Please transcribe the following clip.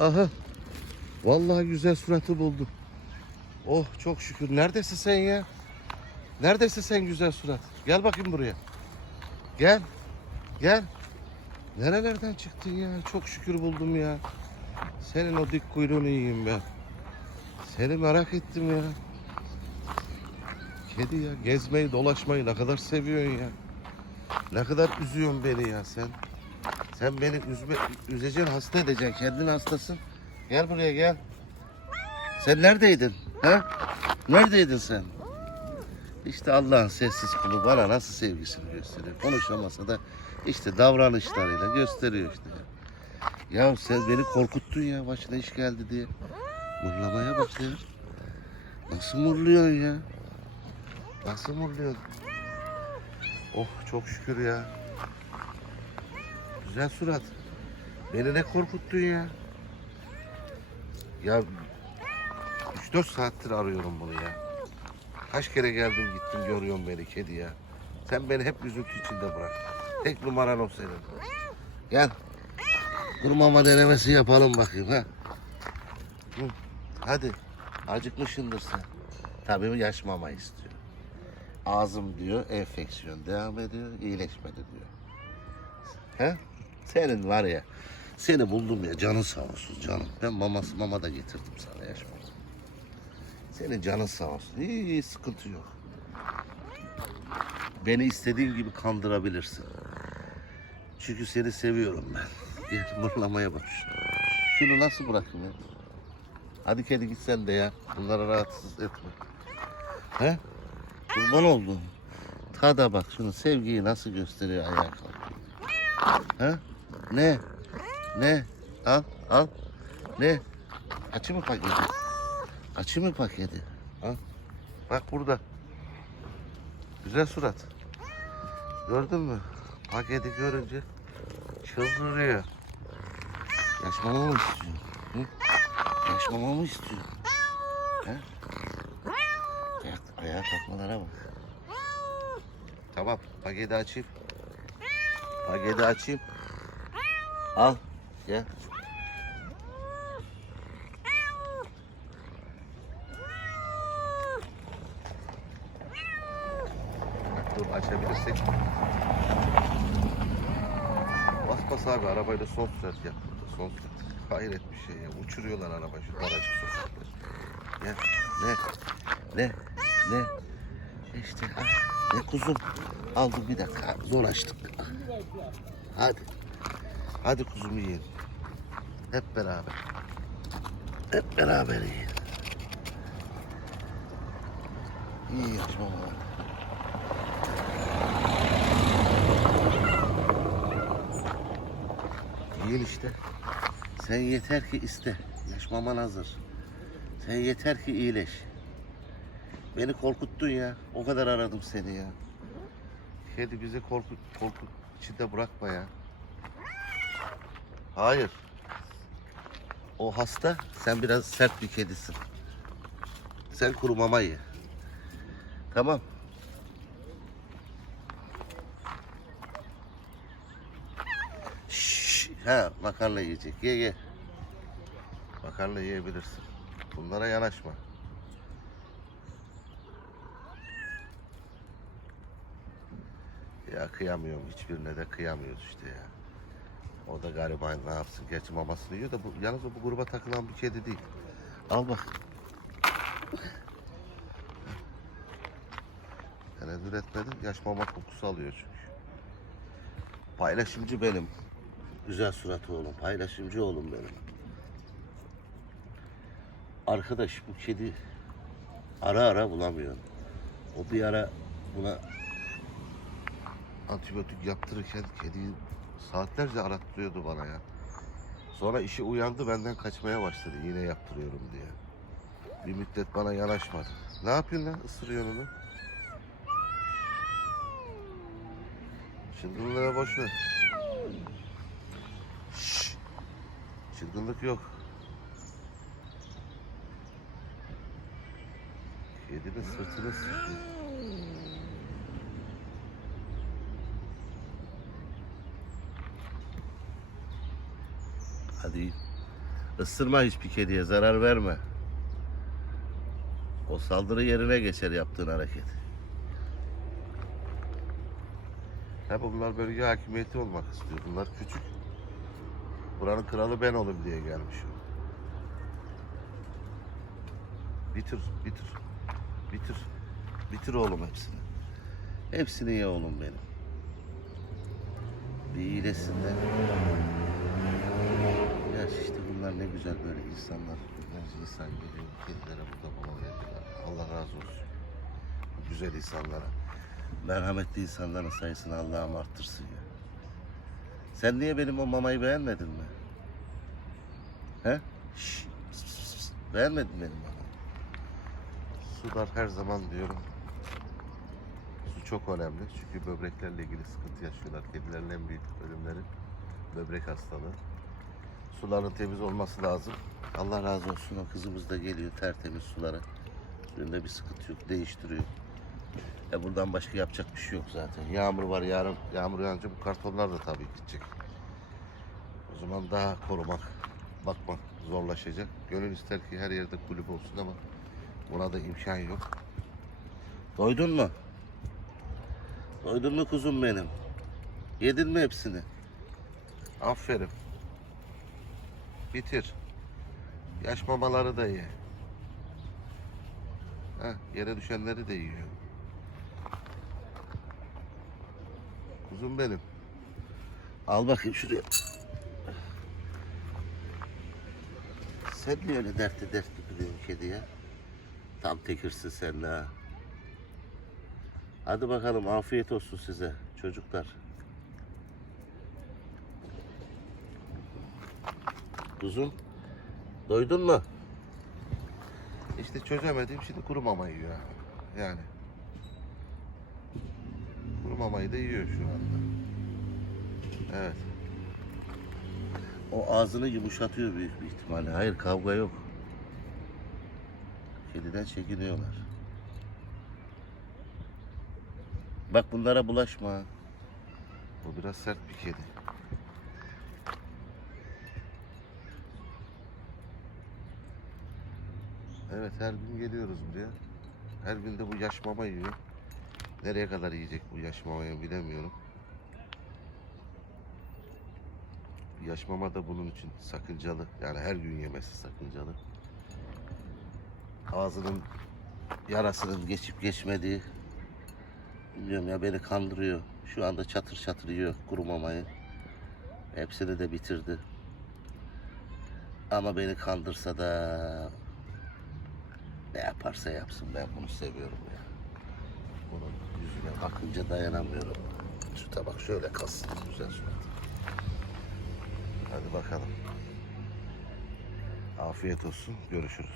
Aha. Vallahi güzel suratı buldum. Oh çok şükür. Neredesin sen ya? Neredesin sen güzel surat? Gel bakayım buraya. Gel. Gel. Nerelerden çıktın ya? Çok şükür buldum ya. Senin o dik kuyruğunu yiyeyim ben. Seni merak ettim ya. Kedi ya. Gezmeyi, dolaşmayı ne kadar seviyorsun ya. Ne kadar üzüyorsun beni ya sen. Sen beni üzme, üzeceksin, hasta edeceksin. Kendin hastasın. Gel buraya gel. Sen neredeydin? Ha? Neredeydin sen? İşte Allah'ın sessiz kulu bana nasıl sevgisini gösteriyor. Konuşamasa da işte davranışlarıyla gösteriyor işte. Ya sen beni korkuttun ya başına iş geldi diye. Mırlamaya bak ya. Nasıl mırlıyorsun ya? Nasıl mırlıyorsun? Oh çok şükür ya. Güzel surat. Beni ne korkuttun ya? Ya 3-4 saattir arıyorum bunu ya. Kaç kere geldim gittim görüyorsun beni kedi ya. Sen beni hep üzüntü içinde bırak. Tek numaran o senin. Gel. Durmama denemesi yapalım bakayım ha. Hadi. Acıkmışsındır sen. Tabii yaş mama istiyor. Ağzım diyor enfeksiyon devam ediyor, iyileşmedi diyor. He? Senin var ya, seni buldum ya canın sağ olsun canım. Ben maması mama da getirdim sana yaş mama. Senin canın sağ olsun. İyi sıkıntı yok. Beni istediğin gibi kandırabilirsin. Çünkü seni seviyorum ben. Gel mırlamaya bak. Şunu nasıl bırakayım ya? Hadi kedi git sen de ya. Bunlara rahatsız etme. He? Kurban oldum. Tada bak şunu sevgiyi nasıl gösteriyor ayağa kalkıyor. He? Ne? Ne? Al al. Ne? Açı mı paketi? Açı mı paketi? Al. Bak burada. Güzel surat. Gördün mü? Paketi görünce çıldırıyor. Yaşmama mı istiyor? Hı? Mı istiyor? He? Ayak, ayağa kalkmalara bak. Tamam, paketi açayım. Paketi açayım. Al, gel. Dur açabilirsek. Bas bas abi arabayla son sürat yap burada sürat. Hayret bir şey ya uçuruyorlar araba şu daracık sokakta. Gel ne ne ne işte ne kuzum al dur bir dakika zor açtık. Hadi hadi kuzum yiyin. Hep beraber. Hep beraber yiyin. İyi yaşma var. Yiyin işte. Sen yeter ki iste. Yaşmaman hazır. Sen yeter ki iyileş. Beni korkuttun ya. O kadar aradım seni ya. Kedi bizi korkut, korkut içinde bırakma ya. Hayır. O hasta, sen biraz sert bir kedisin. Sen kuru mama ye. Tamam. Şşş, ha makarna yiyecek. Ye ye. Makarna yiyebilirsin. Bunlara yanaşma. Ya kıyamıyorum. Hiçbirine de kıyamıyoruz işte ya. O da gariban ne yapsın? Gerçi mamasını yiyor da bu, yalnız bu gruba takılan bir kedi değil. Al bak. Tenezzül etmedim. Yaş mama kokusu alıyor çünkü. Paylaşımcı benim. Güzel suratı oğlum. Paylaşımcı oğlum benim. Arkadaş bu kedi ara ara bulamıyor. O bir ara buna antibiyotik yaptırırken kediyi saatlerce arattırıyordu bana ya. Sonra işi uyandı benden kaçmaya başladı iğne yaptırıyorum diye. Bir müddet bana yanaşmadı. Ne yapıyorsun lan? Isırıyorsun onu. Çılgınlığa boş ver. Şşş. Çılgınlık yok. Kedinin sırtını sıktı. Hadi. Isırma hiçbir kediye zarar verme. O saldırı yerine geçer yaptığın hareket. Tabi bunlar bölge hakimiyeti olmak istiyor. Bunlar küçük. Buranın kralı ben olayım diye gelmiş. Bitir, bitir. Bitir. Bitir oğlum hepsini. Hepsini ye oğlum benim. Bir iyilesin de. Ya işte bunlar ne güzel böyle insanlar. Binlerce insan geliyor. Kedilere burada mama veriyorlar. Allah razı olsun. Güzel insanlara. Merhametli insanların sayısını Allah'ım arttırsın ya. Sen niye benim o mamayı beğenmedin mi? He? Şşş, pıs, pıs, pıs. Beğenmedin benim mamayı. Sular her zaman diyorum. Su çok önemli çünkü böbreklerle ilgili sıkıntı yaşıyorlar. Kedilerin en büyük ölümleri böbrek hastalığı. Suların temiz olması lazım. Allah razı olsun o kızımız da geliyor tertemiz sulara. Suyunda bir sıkıntı yok değiştiriyor. E buradan başka yapacak bir şey yok zaten. Yağmur var yarın yağmur yağınca bu kartonlar da tabii gidecek. O zaman daha korumak, bakmak zorlaşacak. Gönül ister ki her yerde kulüp olsun ama buna da imkan yok. Doydun mu? Doydun mu kuzum benim? Yedin mi hepsini? Aferin. Bitir. Yaş mamaları da ye. Heh, yere düşenleri de yiyor. Kuzum benim. Al bakayım şuraya. Sen niye öyle dertli dertli duruyorsun kedi ya? Tam tekirsin sen ha. Hadi bakalım afiyet olsun size çocuklar. Kuzum doydun mu? İşte çözemedim şimdi kuru mama yiyor. Yani. Kuru mamayı da yiyor şu anda. Evet. O ağzını yumuşatıyor büyük bir ihtimalle. Hayır kavga yok. Kediden çekiniyorlar. Bak bunlara bulaşma. Bu biraz sert bir kedi. Evet her gün geliyoruz buraya. Her gün de bu yaş mama yiyor. Nereye kadar yiyecek bu yaş mamayı bilemiyorum. Yaş mama da bunun için sakıncalı. Yani her gün yemesi sakıncalı. Ağzının yarasının geçip geçmediği bilmiyorum ya beni kandırıyor. Şu anda çatır çatır yiyor kuru mamayı. Hepsini de bitirdi. Ama beni kandırsa da ne yaparsa yapsın ben bunu seviyorum ya. Bunun yüzüne bakınca dayanamıyorum. Şu tabak şöyle kalsın güzel surat. Hadi bakalım. Afiyet olsun. Görüşürüz.